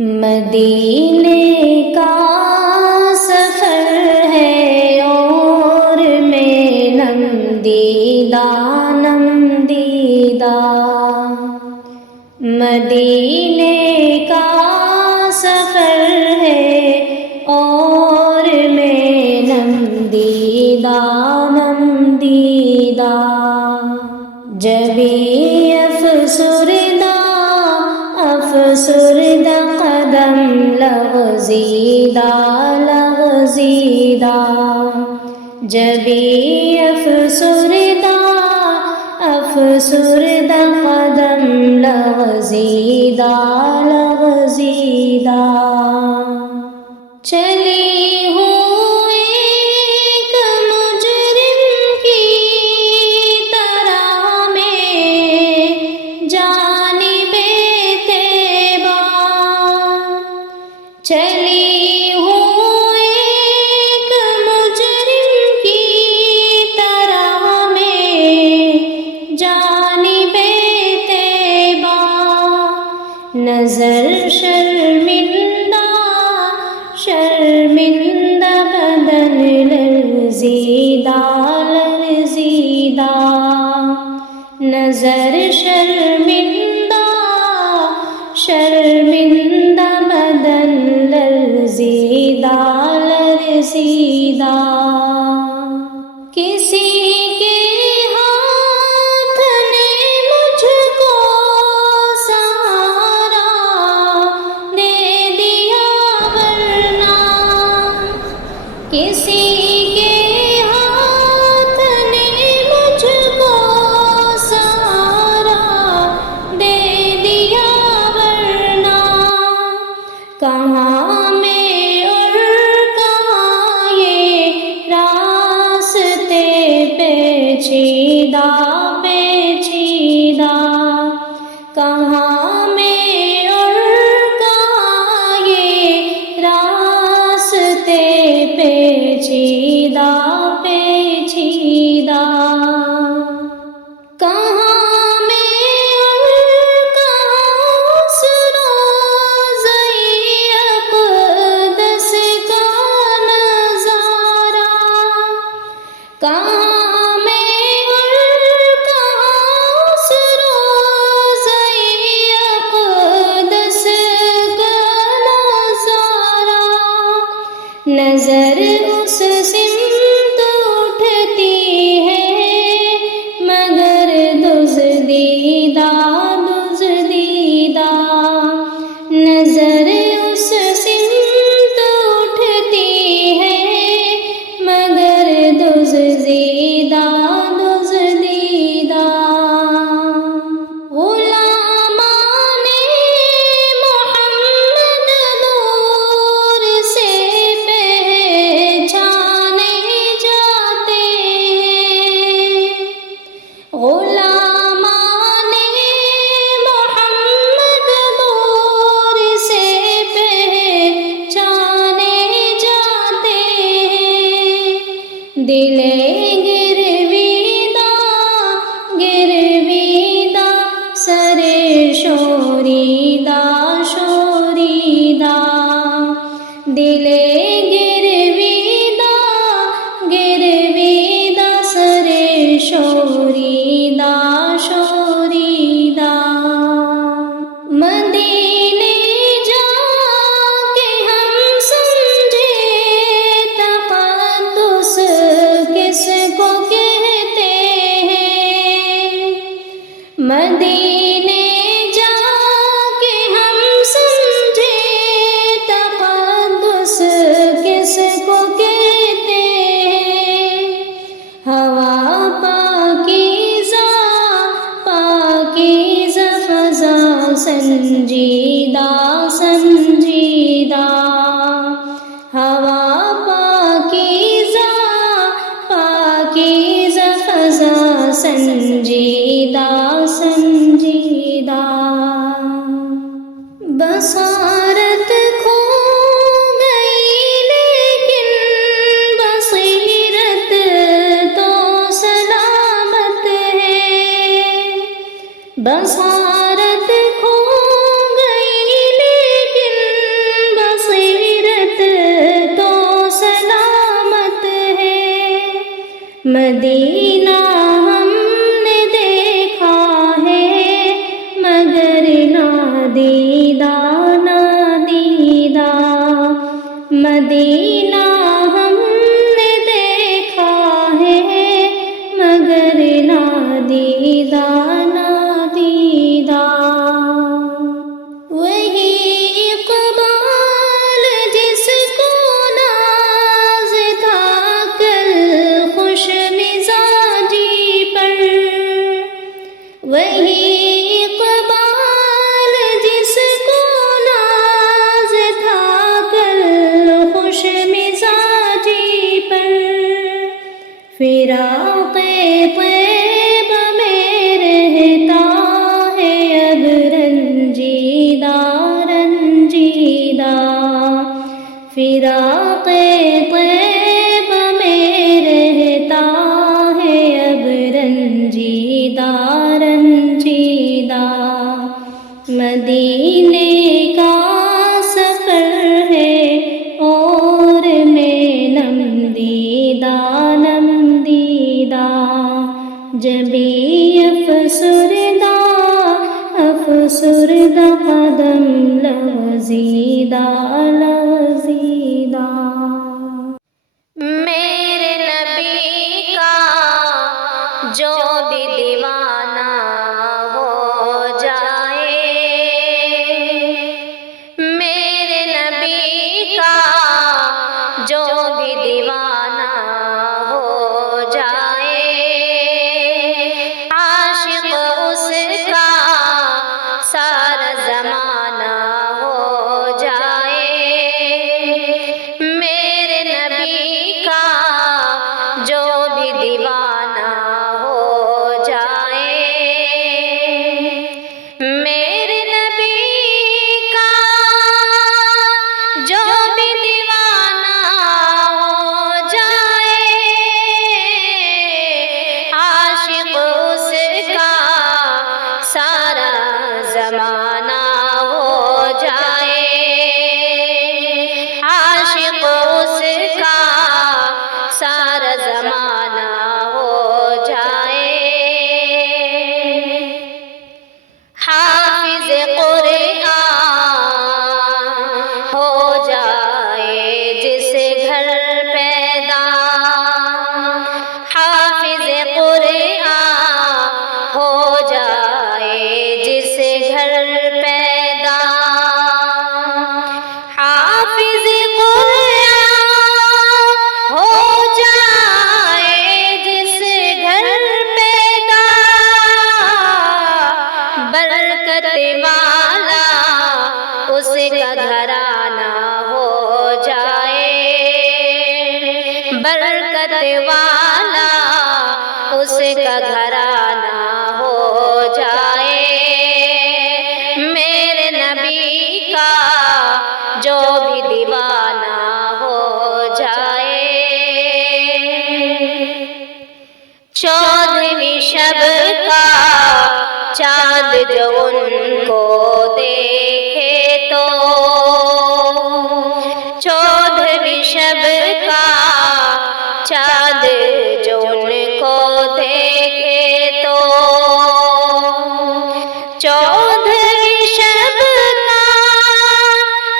مدینے کا سفر ہے اور میں نم دیدہ مدینے کا سفر ہے اور میں نم دیدہ جبی افسردہ قدم لغزیدہ جبی افسردہ قدم لغزیدہ چلی ہوں ایک مجرم کی طرح میں جانب طیبہ چلی ہوں ایک مجرم کی طرح میں جانب طیبہ نظر شرمندہ بدن لرزیدہ نظر شرمندہ بدن لرزیدہ کسی کے ہاتھ نے مجھ کو سہارا دے دیا ورنہ کسی کے ہاتھ نے مجھ کو سہارا دے دیا ورنہ کہاں میں اور کہاں یہ راستے پیچیدہ کہاں میں اور کہاں یہ راستے پیچیدہ کہاں میں اور کہاں اس روضہ اقدس کا نظارہ کہاں میں اور کہاں اس روضہ اقدس کا نظارہ نظر اس سمت اٹھتی ہے مگر دزدیدہ نظر اس سمت اٹھتی ہے مگر دزدیدہ غلامان محمد دور سے پہچانے جاتے ہیں غلامان محمد دور سے پہچانے جاتے ہیں دل گرویدہ سر شوریدہ دل گرویدہ سر شوریدہ مدینے جا کے ہم سمجھے تقدس کس کو کہتے ہیں مدینے جا کے ہم سمجھے تقدس کس کو کہتے ہیں ہوا پاکیزہ فضا سنجیدہ ہوا پاکیزہ فضا سنجیدہ بصارت کھو گئی لیکن بصیرت تو سلامت ہے بصارت کھو گئی لیکن مدینہ ہم نے دیکھا ہے مگر نادیدہ نادیدہ، مدینہ ہم نے دیکھا ہے مگر نادیدہ نادیدہ۔ وہی اقبال جس کو ناز تھا کل خوش مزاجی پر، وہی اقبال جس کو ناز تھا کل خوش مزاجی پر، فراق طیب میں رہتا ہے اب رنجیدہ رنجیدہ، فراق طیب میں رہتا ہے اب رنجیدہ رنجیدہ۔ مدینے کا سفر ہے اور میں نم دیدہ نم دیدہ، جبھی افسردہ افسردہ قدم لغزیدہ لغزیدہ۔ میرے نبی کا جو بھی دیوانہ ہو جائے، میرے نبی کا جو بھی دیوانہ ہو جائے، عاشق اس کا سارا زمانہ ہو جائے، میرے نبی کا جو بھی دیوانہ ہو جائے، میرے نبی کا جو بھی دیوانہ ہو جائے، عاشق اس کا سارا زمانہ ہو جائے، عاشق اس کا سارا زمانہ ہو جائے، حافظ قرآن ہو جائے جس گھر پیدا، حافظ قرآن ہو جائے جس گھر پیدا، حافظ قرآن ہو جائے جس گھر پیدا، برکت والا اس کا گھرانہ ہو جائے، برکت والا اس کا گھرانہ ہو جائے، میرے نبی کا جو بھی دیوانہ ہو جائے، چودھویں شب کا چاند جو ان کو دیکھے تو، چودھویں شب کا چاند جو ان کو دیکھے تو، چودھویں شب کا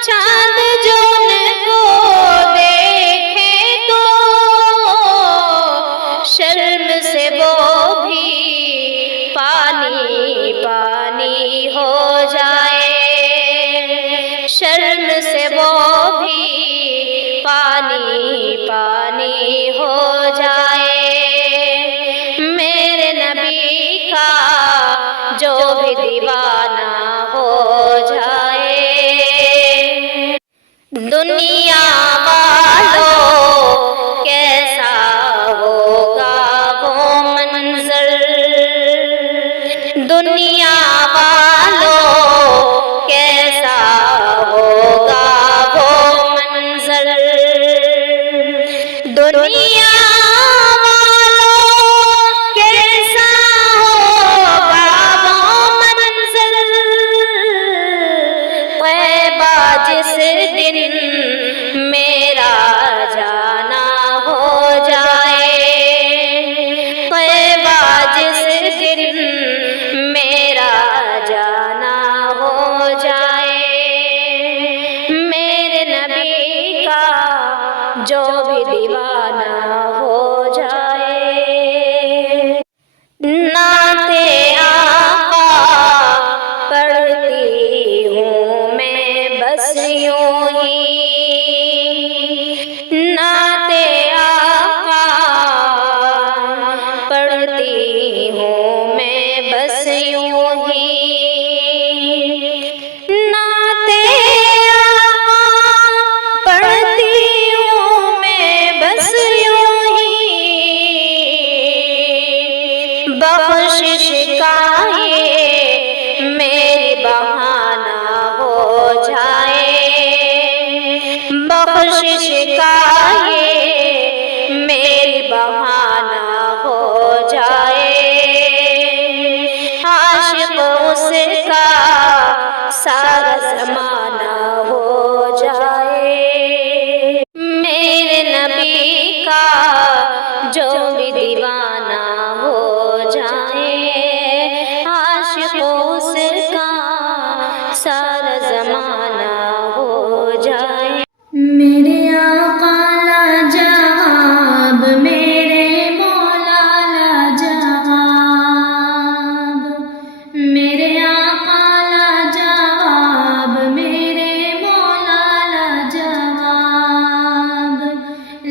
چاند جو ان کو دیکھے تو، شرم سے وہ بھی پانی پانی ہو جائے، شرم سے وہ بھی پانی پانی ہو جائے، میرے نبی کا جو بھی دیوانہ ہو جائے، دنیا والوں کیسا ہوگا وہ منظر، دنیا والوں کیسا ہوگا وہ منظر، دنیا والوں کیسا ہوگا وہ منظر، طیبہ جس دن میرا جانا ہو جائے، میرے نبی کا جو بھی دیوانہ ہو جائے، نعت آقا پڑھتی ہوں میں بس یوں ہی، نعت آقا پڑھتی ہوں میں بس یوں ہی، نعت آقا پڑھتی ہوں میں بس یوں ہی، بخشش کا یہ میری بہانہ ہو جائے، بخشش کا یہ میری بہانہ ہو جائے، عاشق اس کا سارا زمانہ ہو جائے، میرے نبی کا جو بھی دیوانہ ہو جائے، عاشق اس کا سارا زمانہ ہو جائے۔ میرے آقا لاجواب، میرے مولا لاجواب، میرے آقا لاجواب، میرے مولا لاجواب،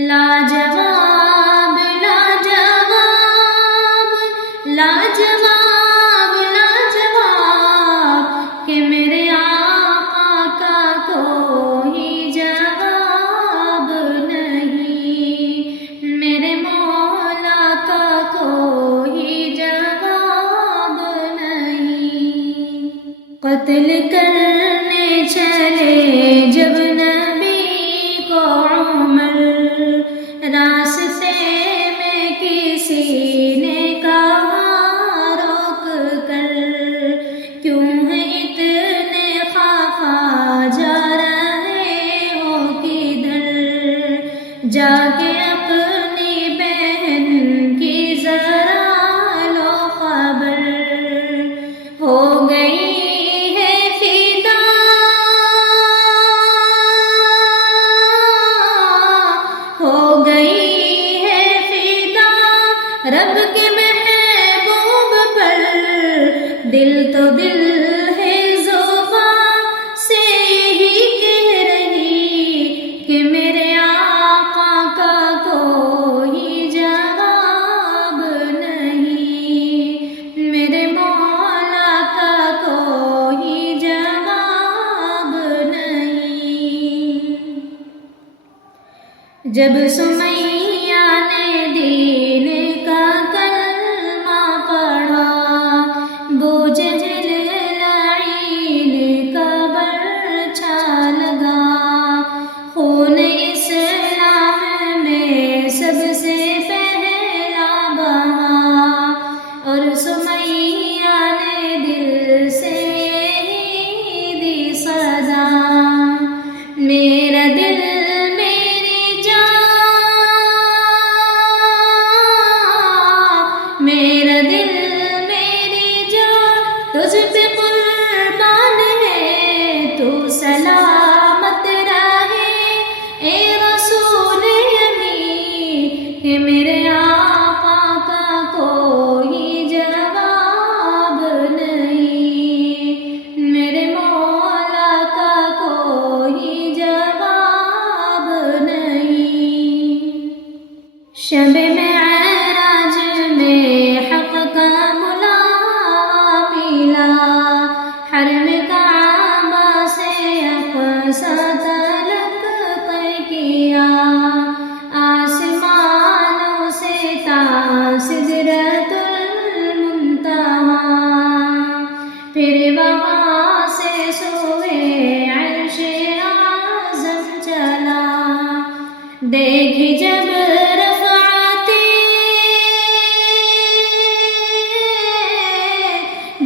لاجواب لاجواب لاجواب لاجواب، کہ میرے آقا کا کوئی جواب نہیں، میرے مولا کا کوئی جواب نہیں، قتل کرنے چلے جب نبی کو عمر، راستے میں کسی نے کہا روک کر، کیوں ہے اتنے خفا جا رہے ہو کدھر، جا کے اپنی بہن کی ذرا لو خبر، ہو گئی ہے فدا، ہو گئی ہے فدا رب کے محبوب پر، دل تو دل ہے زباں سے ہی کہہ رہی، کہ میرے آقا کا کوئی جواب نہیں، میرے مولا کا کوئی جواب نہیں، جب سمیہ نے دین کا کلمہ پڑھا، بوجہل لعین کا برچھا لگا، خون اسلام میں سب سے پہلا بہا، اور سمیہ نے دل سے یہی دی صدا، میرا دل میری جان، میرا دل میری جان تجھ پہ قربان ہے، تو سلامت رہے اے رسول امین، کہ میرے آقا کا کوئی جواب نہیں، میرے مولا کا کوئی جواب نہیں، شب معراج میں حق کا بلاوا ملا، حرم کعبہ سے اقصی تلک طے کیا، آسمانوں سے تا سدرۃ المنتہا، پھر وہاں سے سوئے عرش اعظم چلا، دیکھی جب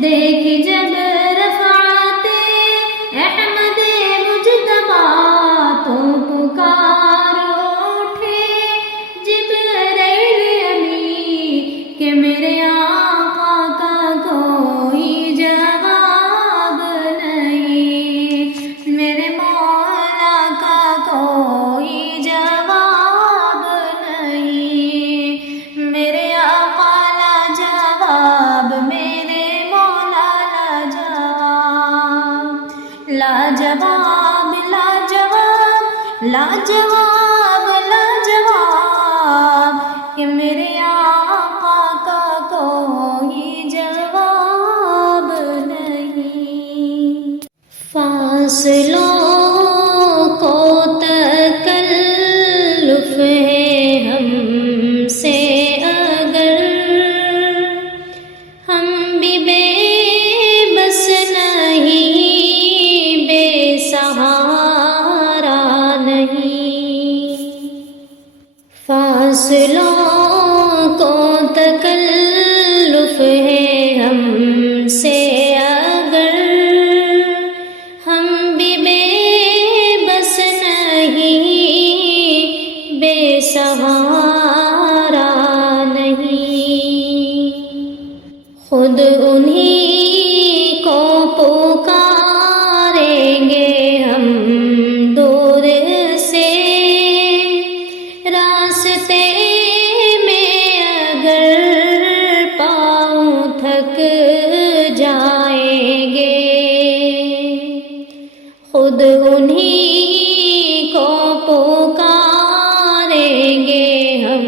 دیکھی جب رفعت احمد مجتبیٰ، تو پکار اٹھے جبرائیل امین، کہ میرے آقا کا کوئی جواب نہیں، میرے مولا لاجواب لاجواب کہ میرے آقا کا کوئی جواب نہیں۔ فاصلوں کو تکلف ہے ہم سے اگر، ہم بھی بے بس نہیں، بے سہارا نہیں۔ فاصلوں کو تکلف ہے ہم سے اگر، ہم بھی بے بس نہیں، بے سہارا نہیں۔ خود انہی کو پکاریں گے ہم دور سے، راستے میں اگر پاؤں تھک جائیں گے، خود انہی کو پکاریں گے ہم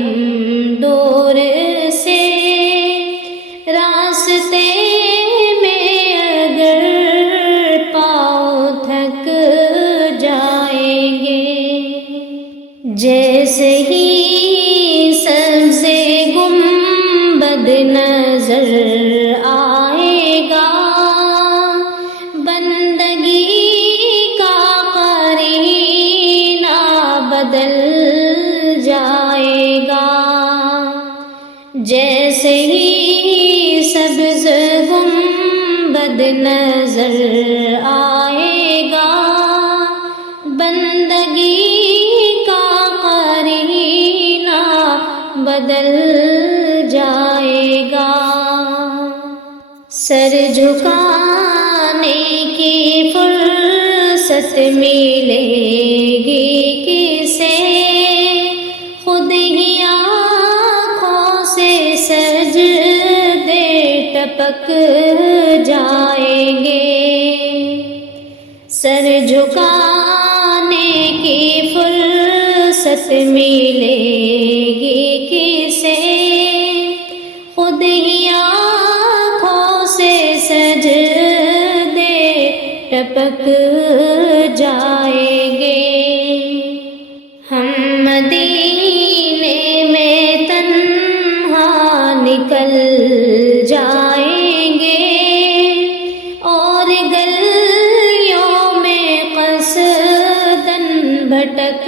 دور سے، راستے میں اگر پاؤں تھک جائیں گے۔ جیسے ہی سبز گنبد نظر آئے گا، بندگی کا قرینہ بدل جائے گا۔ جیسے ہی سبز گنبد نظر آئے گا، بندگی کا قرینہ بدل جائے گا۔ سر جھکانے کی فرصت ملے گی کسے، خود ہی آنکھوں سے سجدے ٹپک جائیں گے۔ سر جھکانے کی فرصت ملے گی کسے، خود ہی آنکھوں سے سجدے ٹپک جائیں گے۔ ہم مدینے میں تنہا نکل جائیں گے، اور گلیوں میں قصداً بھٹک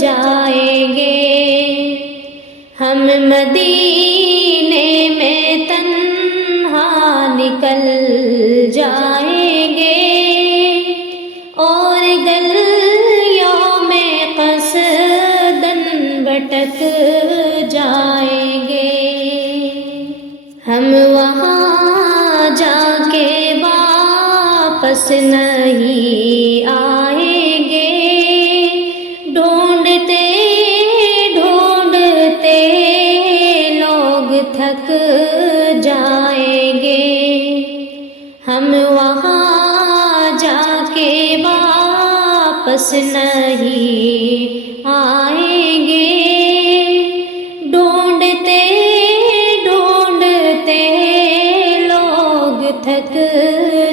جائیں گے۔ ہم مدینے میں تنہا نکل جائیں گے، اور گلیوں میں قصداً بھٹک جائیں گے۔ ہم وہاں جا کے واپس نہیں آئیں گے، ڈھونڈتے ڈھونڈتے لوگ تھک جائیں گے۔ ہم وہاں جا کے واپس نہیں آئیں گے، ڈھونڈتے ڈھونڈتے لوگ تھک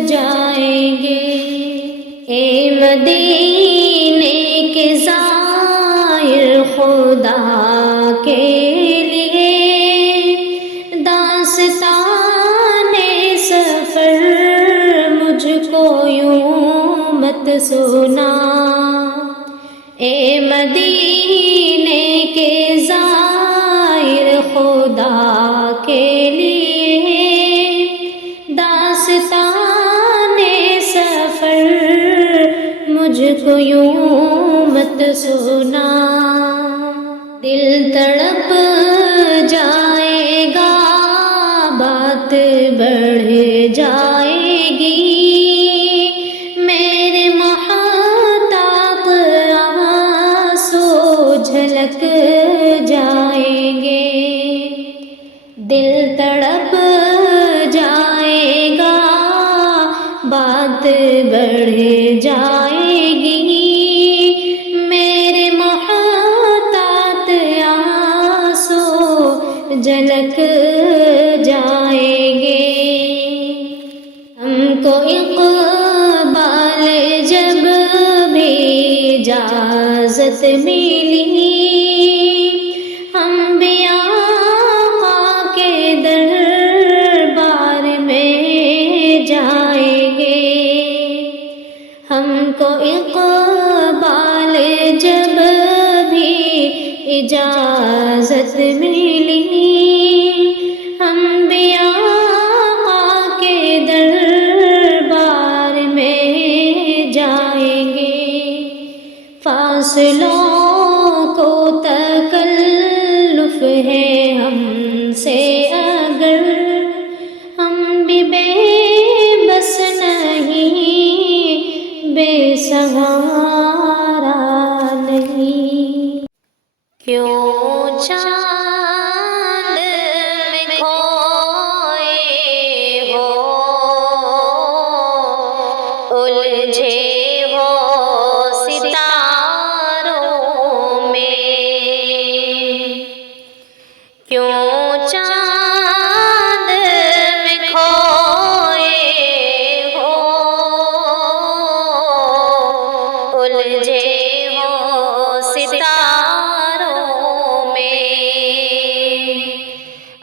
جائیں گے۔ اے مدینے کے زائر خدا کے لیے داستان سفر مجھ کو یوں مت سنا۔ اے مدینے کے زائر خدا کے لیے داستان سفر مجھ کو یوں مت سنا۔ دل تڑپ جائے گا، بات بڑھ جائے گی، میرے محتاط آنسو جھلک جائیں گے۔ دل تڑپ جائے گا، بات بڑھ جائے گی، جھلک جائیں گے۔ ہم کو اقبال جب بھی اجازت ملی، ہم بھی آقا کے دربار میں جائیں گے۔ ہم کو اقبال جب بھی اجازت ملی، ہم بھی آقا کے دربار میں جائیں گے۔ فاصلوں کو تکلف ہے ہم سے اگر، ہم بھی بے بس نہیں، بے سہارا نہیں۔ کیوں چاند میں کھوئے ہو، الجھے ہو ستاروں میں، کیوں چاند میں کھوئے ہو، الجھے ہو ستاروں میں،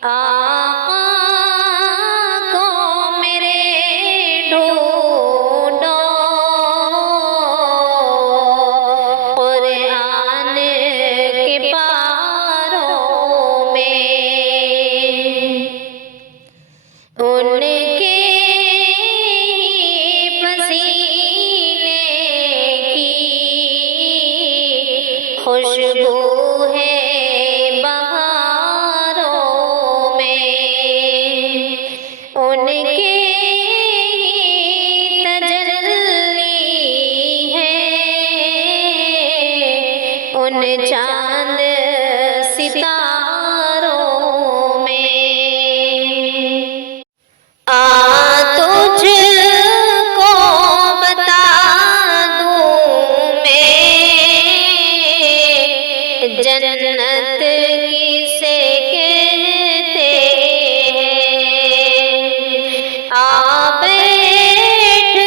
آقا کو میرے ڈھونڈو، قرآن کے پاروں میں، ان کے پسینے کی خوشبو ہے بہاروں میں، ان کے تجلی ہے ان چاند ستاروں میں۔ تجھ کو بتا دوں میں، جنت کسے کہتے ہیں، بیٹھ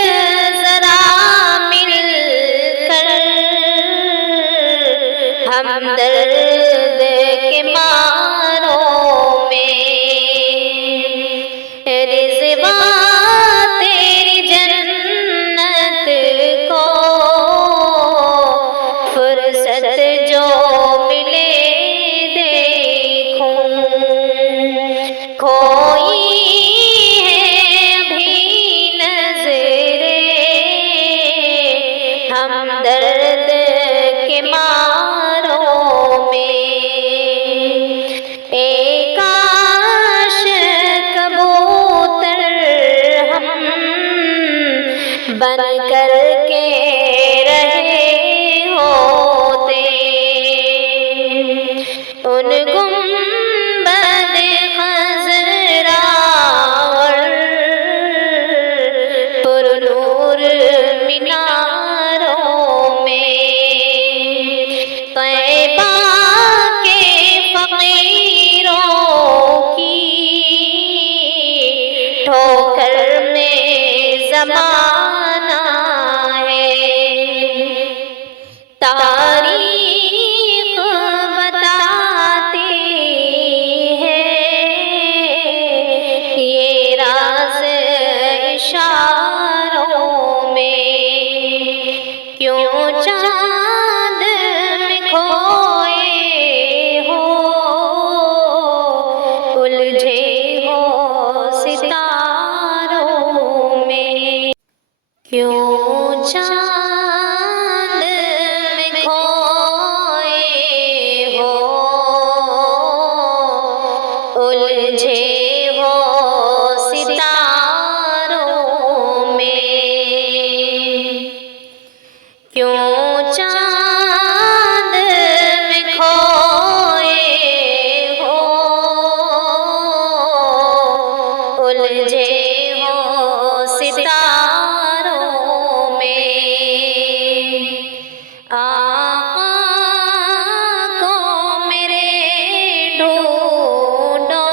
ذرا مل کر ہم درد کے ماروں میں، رضوان تیری جنت کو فرصت جو ملے دیکھوں، کھوئی ہے ابھی نظریں ہم درد کے ماروں میں، کاش کبوتر ہم بن کر کے رہے ہوتے، ان گنبد خضرا اور پرنور میناروں میں، طیبہ کے فقیروں کی ٹھوکر میں زمانہ ہے، تاریخ بتاتی ہے یہ راز اشاروں میں، کیوں چاند میں کھوئے ہو، الجھے ہو ستاروں میں، کیوں چاند میں کھوئے ہو، الجھے ہو ستاروں میں، کیوں چاند میں کھوئے ہو، الجھے ہو ستاروں میں، آقا کو میرے ڈھونڈو،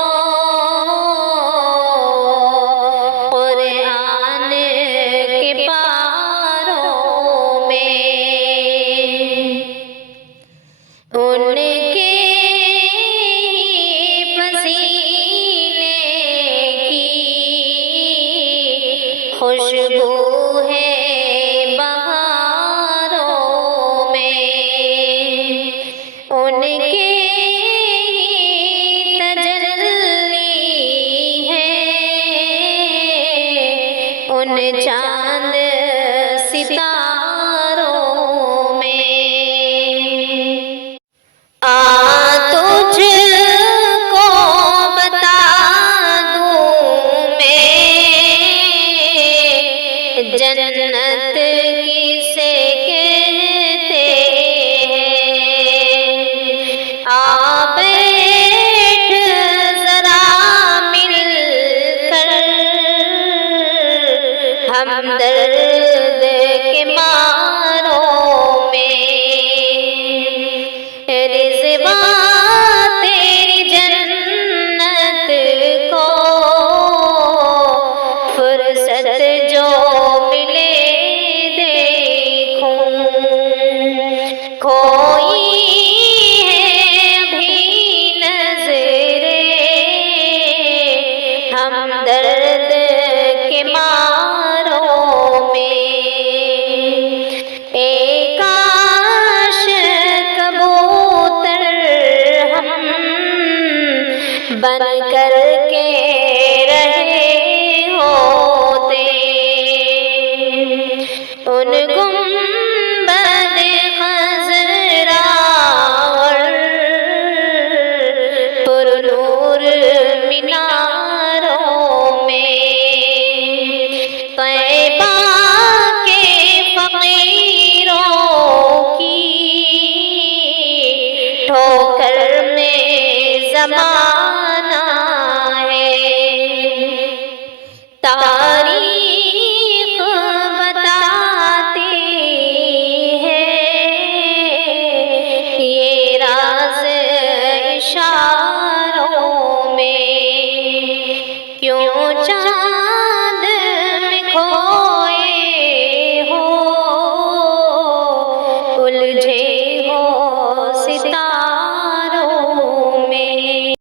کھو